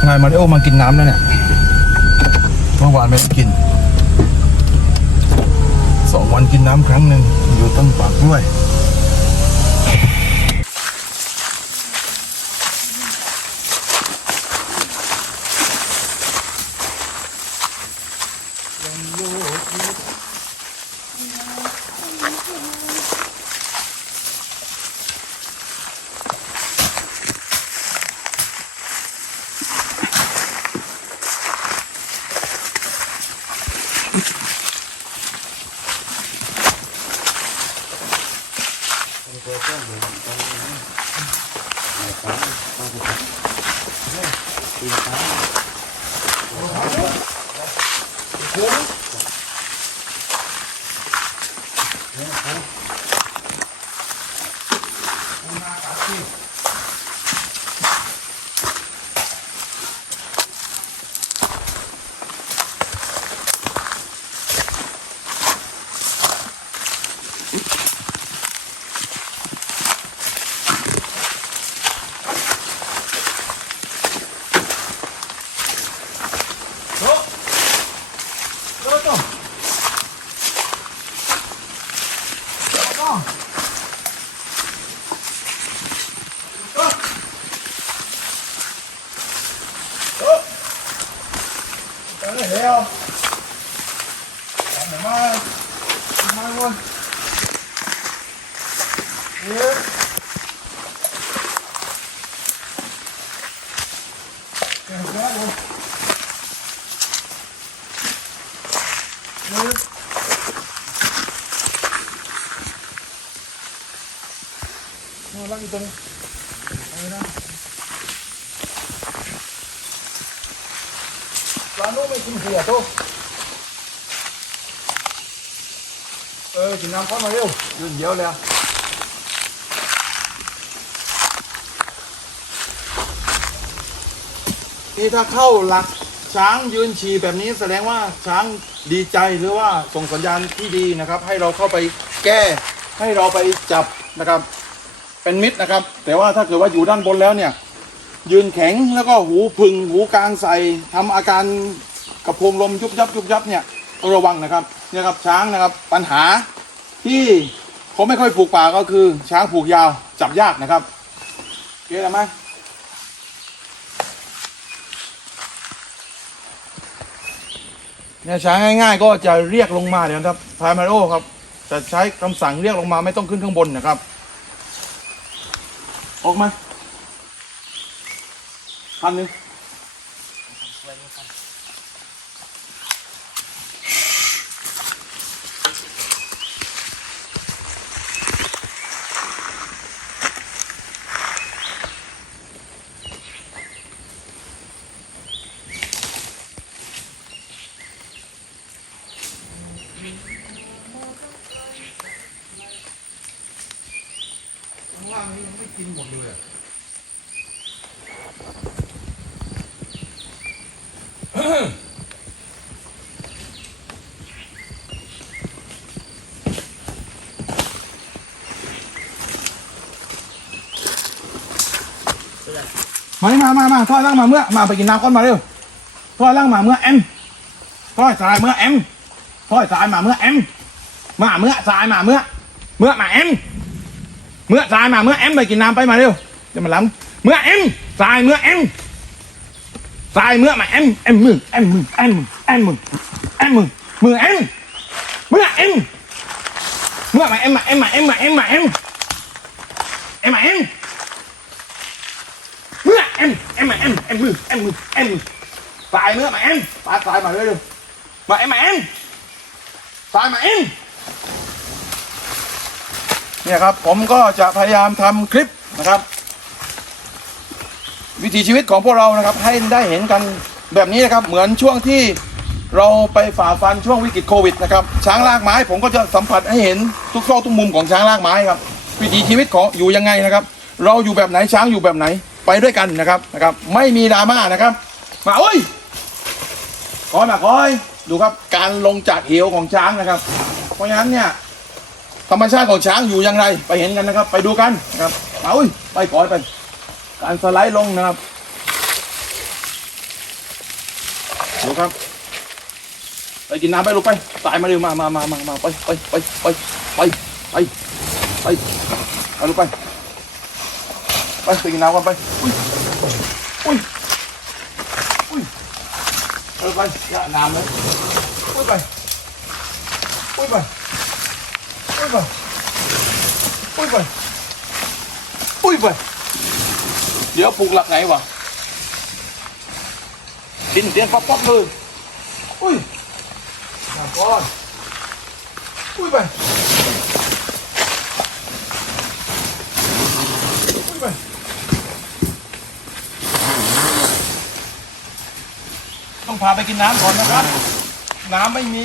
พายมาริโอมากินน้ำแล้วเนี่ยเมื่อวานไม่ได้กินสองวันกินน้ำครั้งหนึ่งอยู่ต้นปากด้วย Tới đây hiểu Cảm ơn mai Mai luôn Yeah ปลาโน้ไม่กินเสียโตเออกินน้ำข้นมาเร็วยืนเดียวเลยนี่ถ้าเข้าหลักช้างยืนฉี่แบบนี้แสดงว่าช้างดีใจหรือว่าส่งสัญญาณที่ดีนะครับ ให้เราเข้าไปแก้ให้เราไปจับนะครับ เป็นมิตรนะครับ แต่ว่าถ้าเกิดว่าอยู่ด้านบนแล้วเนี่ย ยืนแข็งแล้วก็หูพึงหูกลางใส่ทำอาการกระพงลมยุบยับยุบยับเนี่ยต้องระวังนะครับเนี่ยครับช้างนะครับปัญหาที่เขาไม่ค่อยผูกป่าก็คือ ช้างผูกยาวจับยากนะครับเก็ตไหมเนี่ยช้างง่าย ๆ ก็จะเรียกลงมาเดี๋ยวนะครับพายมาริโอครับจะใช้คำสั่งเรียกลงมาไม่ต้องขึ้นข้างบนนะครับ ออกมา Hanım. มานี่มามามาทอดล่างมาเมื่อมาไปกินน้ำก้อนมาเร็วทอดล่างมาเมื่อเอ็มทอดสายเมื่อเอ็มทอดสายมาเมื่อเอ็มมาเมื่อสายมาเมื่อ เมื่อมาเอ็มเมื่อสายมาเมื่อเอ็มไปกินน้ำไปมาเร็วจะมาล้ำเมื่อเอ็มสายเมื่อเอ็มสายเมื่อมาเอ็มเอ็มมือเอ็มมือเอ็มมือเอ็มมือเอ็มมือมือเอ็มเมื่อเอ็มเมื่อมาเอ็มมาเอ็มมาเอ็มมาเอ็มมาเอ็มเอ็มมาเอ็ม เอ็มเอ็มมาเอ็มเอ็มมือเอ็มมือเอ็มมือสายเมื่อมาเอ็มสายสายมาเร็วๆมาเอ็มมาเอ็มสายมาเอ็มเนี่ยครับผมก็จะพยายามทำคลิปนะครับ วิถีชีวิตของพวกเรานะครับ ให้ได้เห็นกันแบบนี้นะครับ เหมือนช่วงที่เราไปฝ่าฟันช่วงวิกฤตโควิดนะครับ ช้างลากไม้ผมก็จะสัมผัสให้เห็นทุกซอกทุกมุมของช้างลากไม้ครับ วิถีชีวิตของอยู่ยังไงนะครับ เราอยู่แบบไหนช้างอยู่แบบไหน ไปด้วยกันนะครับนะครับ ไม่มีดราม่านะครับ มาโอ้ยคอยมาก้อยดูครับการลงจากเหวของช้างนะครับ เพราะฉะนั้นเนี่ยธรรมชาติของช้างอยู่อย่างไร ไปเห็นกันนะครับ ไปดูกันนะครับมาโอุ้ยไปคอยไป การสไลด์ลงนะครับดูครับไปกินน้ำไปลูกไปตายมาเร็วมามามามาไปไปไปไปไปไปไปลูกไป ไปไปกินน้ำกันไปอุ้ยอุ้ยอุ้ยไปลูกไปอย่าน้ำเลยอุ้ยไปอุ้ยไปอุ้ยไปอุ้ยไปอุ้ยไปเดี๋ยวปลูกหลักไหนวะดินเตียนป๊อปป๊อปเลยอุ้ย น้ำก้อนอุ้ยไป พาไปกินน้ำก่อนนะครับ น้ำไม่มี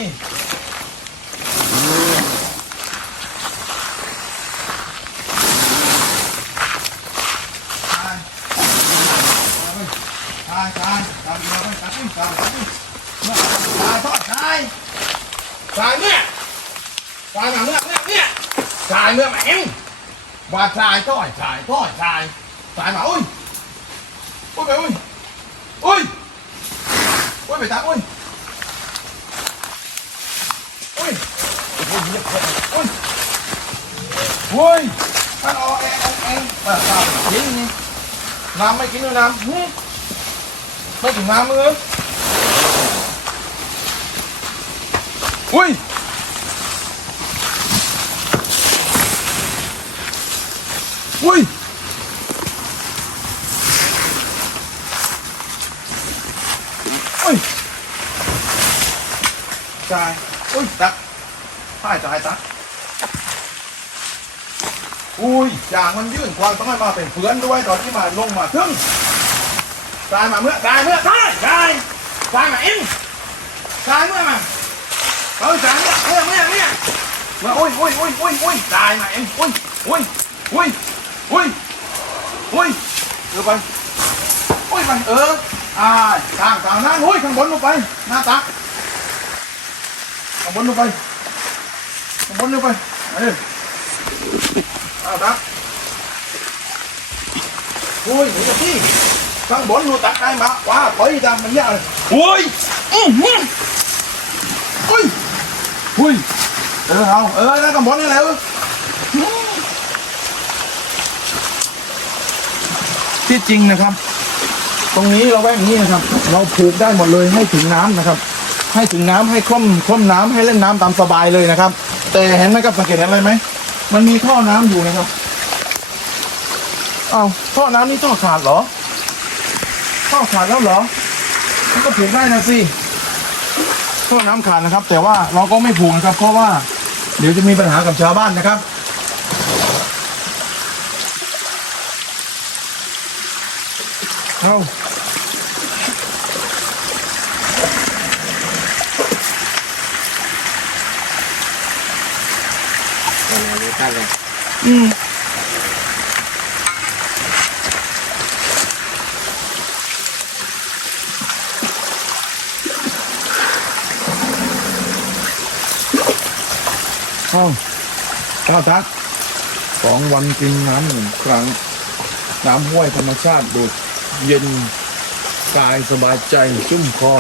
ตายตายตายตายตายตายตายตายตายทอดตายตายเนี่ยตายมาเมื่อเนี่ยเนี่ยตายเมื่อมาเอ็มว่าตายทอดตายทอดตายตายมาอุ้ยอุ้ยไปอุ้ยอุ้ย Ôi 78 ui. Ui. Ui. Ui. Ăn o em em em. Bà sao chín nhỉ? Năm mấy cái nữa năm. Mấy cái năm nữa. Ui. Ui. Ui. Trời. Ui, tắt. Hai trời tắt. Ui, จางมันยืนกว้างต้องให้มาเป็นเพื่อนด้วยตอนที่มาลงมาซึ่งตายมาเมื่อตายเมื่อตายตายตายมาเอ็นตายเมื่อมาเอาตายเมื่อเมื่อเมื่อเมื่อมาอุ้ยอุ้ยอุ้ยอุ้ยอุ้ยตายมาเอ็นอุ้ยอุ้ยอุ้ยอุ้ยอุ้ยเออไปอุ้ยไปเออ อ่าทางทางนั้นโอ้ยข้างบนลงไปหน้าตักข้างบนลงไปข้างบนลงไปเออหน้าตักโอ้ยหนีจากที่ข้างบนหนูตักได้มาว้าไปตามมันเนี่ยโอ้ยอืมอืมโอ้ยโอ้ยเออเอาเออแล้วข้างบนนี่แหละเออที่จริงนะครับ ตรงนี้เราแวกนี้นะครับ เราผูกได้หมดเลยให้ถึงน้ำนะครับ ให้ถึงน้ำให้คล่อมคล่อมน้ำให้เล่นน้ำตามสบายเลยนะครับ แต่เห็นไหมครับสังเกตเห็นอะไรไหมมันมีท่อน้ำอยู่นะครับเอาท่อน้ำนี่ท่อขาดเหรอท่อขาดแล้วเหรอมันก็ผูกได้นะสิท่อน้ำขาดนะครับ แต่ว่าเราก็ไม่ผูกนะครับ เพราะว่าเดี๋ยวจะมีปัญหากับชาวบ้านนะครับเอา อืมเอาข้าวทักสองวันกินน้ำหนึ่งครั้ง น้ำห้วยธรรมชาติดูดเย็นกายสบายใจชุ่มคอ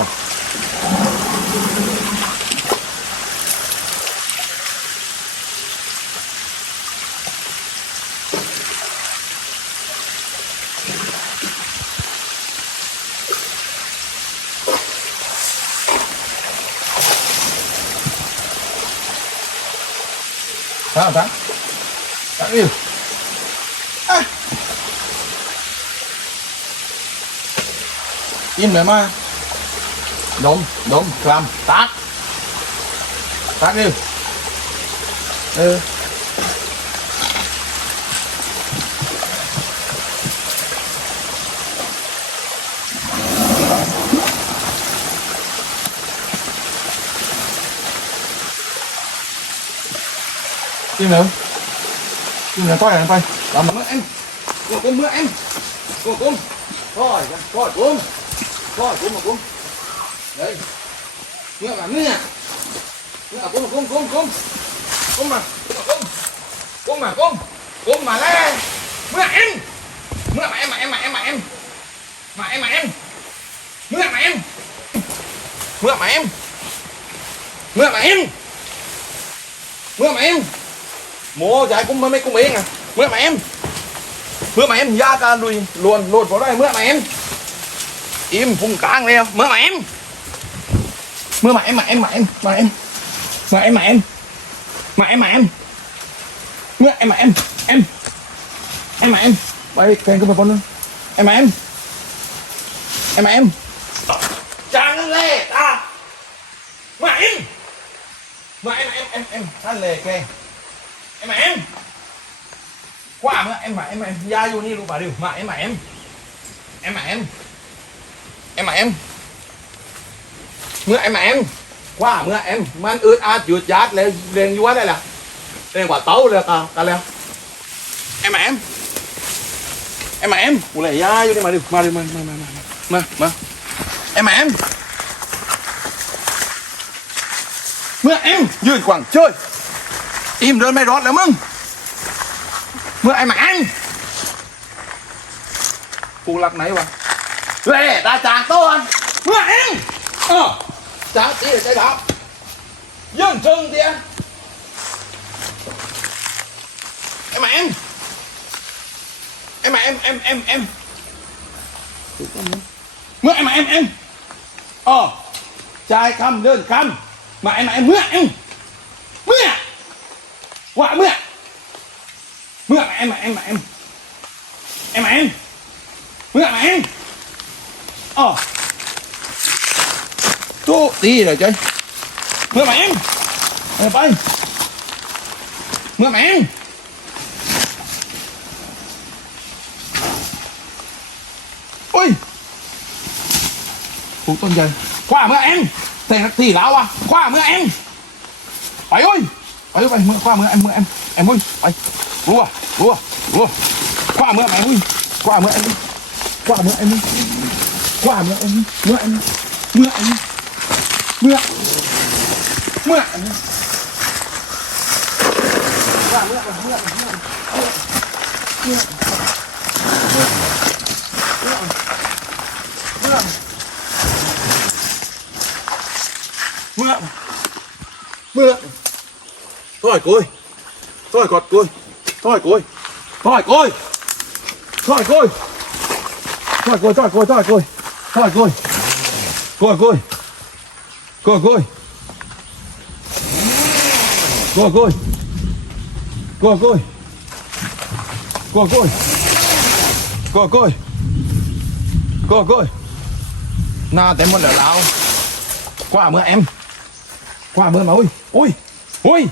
sao thắng thắng yêu à. in mẹ mà đúng đúng làm tát. Tát yêu ừ. Chim lớn chim lớn coi này coi làm mưa em. Cô cung mưa em. Cô cung thôi dạ, thôi cung thôi cung mà cung đây. Mưa mà mưa mưa mà cung cung cung cung cung mà cung cung mà cung cung mà lên. Mưa em. Mưa mà em mà em mà em mà em. Mà em mà em. Mưa mà em. Mưa mà em. Mưa mà em. Mưa mà em mua chạy cũng mấy cũng yên à mưa mà em mưa mà em ra ca lùi luồn lột vào đây mưa mà em im phun cảng leo mưa mà em mưa mà em mà em mà em mà em mà em mà em mà em mà em mưa em mà em em em mà em bay kèn cái con luôn, em mà em em mà em Chẳng lê ta Mà em Mà em em em em Thanh lê kê em mà em quá mà em mà em mà em ra vô นี่รู้ป่ะดิมาเอ็มมาเอ็มเอ็มมาเอ็มเอ็มมาเอ็มเมื่อเอ็มมาเอ็มว่าเมื่อเอ็มมันอึดอัดหยุดยัดเลยเรียงยัวได้ละเรียงกว่าเต้าเลยกันกันแล้วเอ็มมาเอ็มเอ็มมาเอ็มกูเลยยาอยู่นี่มาดิมาดิมามามามามามาเอ็มมาเอ็มเมื่อเอ็มยืนกว่างเจ้ย ทีมเดินไม่รอดแล้วมึงเมื่อไอ้หมาอันกูรักไหนวะเว้ยตาจางต้นเมื่อเองเออจางตีใจดับยื่นชึงเดียไอ้หมาเอ็มไอ้หมาเอ็มเอ็มเอ็มเอ็มเมื่อไอ้หมาเอ็มเอ็มเออใจคำเดินคำมาไอ้หมาเอ็มเมื่อเอ็ม Quả mưa. Mưa em mà em mà em. Em mà em. Mưa mà em. Ờ. Tô tí rồi chơi Mưa mà em. Mưa bay Mưa mà em. Ui. Phụ tuần trời Qua mưa em. Thì, thì lão à. Qua mưa em. Phải ơi ấy mày, mượn qua mượn em mượn em. Em ơi ấy lúa lúa lúa qua mượn mày ơi. Qua mượn em qua mượn em qua mượn em mượn em mượn em mượn. Mượn. Mượn. Mượn. Mượn. Mượn. Mượn. Mượn thôi cô ơi thôi gọt cô ơi thôi cô ơi thôi cô ơi thôi cô ơi thôi cô thôi cô thôi cô thôi cô cô cô cô cô cô cô cô cô cô cô cô cô cô cô na té một lửa nào, qua mưa em qua mưa mà ui, ui, ui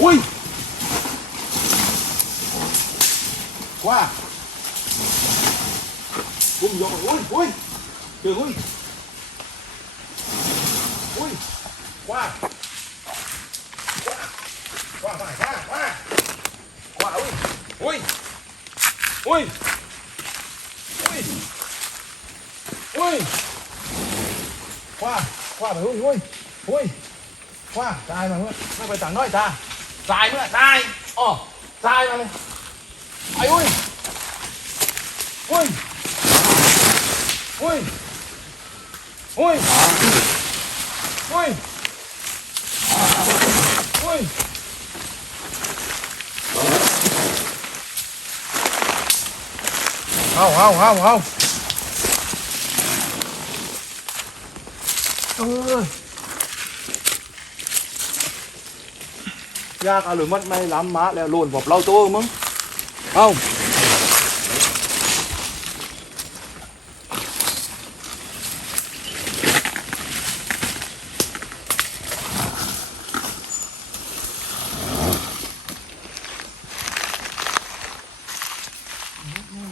ui. Qua cùng vô ui ui. Trời ui. Ui qua qua qua qua qua qua qua ui. Ui. Ui. Ui. Ui. Qua qua phải ui ui. Ui. Qua trai mà mưa nó phải chẳng nói ta dài nữa, dài. Ồ, dài vào này. Ai ui. Ui. Ui. Ui. Ui. Ui. Không không không không ơi. ยากเอาหรือมันไม่ล้ำมาแล้วโลนบอกเราโตมึงเอา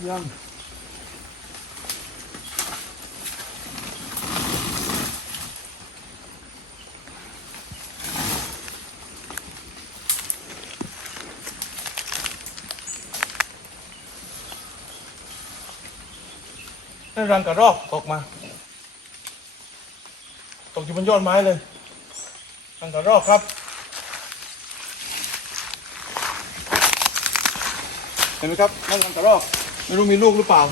ยัง ได้รังกระรอกตกมา ตกอยู่บนยอดไม้เลยรังกระรอกครับ เห็นไหมครับนั่นรังกระรอก ไม่รู้มีลูกหรือเปล่า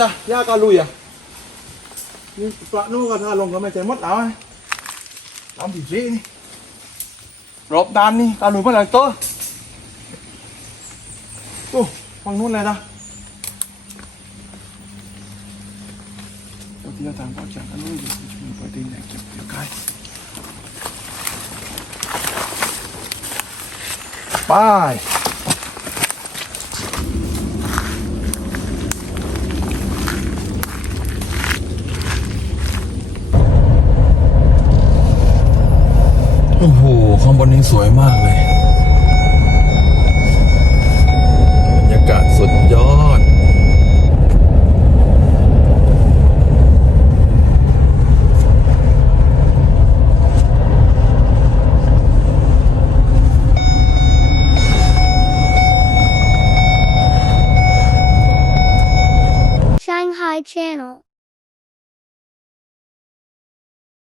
ตายากาลุยอะนี่ปลาโน่ก็ท่าลงก็ไม่ใจมดแล้วไอ้ตามผีซีนี่รอบด้านนี่กาลุยเมื่อไหร่ตัวโอ้ฝั่งนู้นเลยนะตัวที่เราทางก็จากกันนู้นอยู่มีประเด็นไหนเกี่ยวกับใครไป โอ้โหข้างบนนี้สวยมากเลย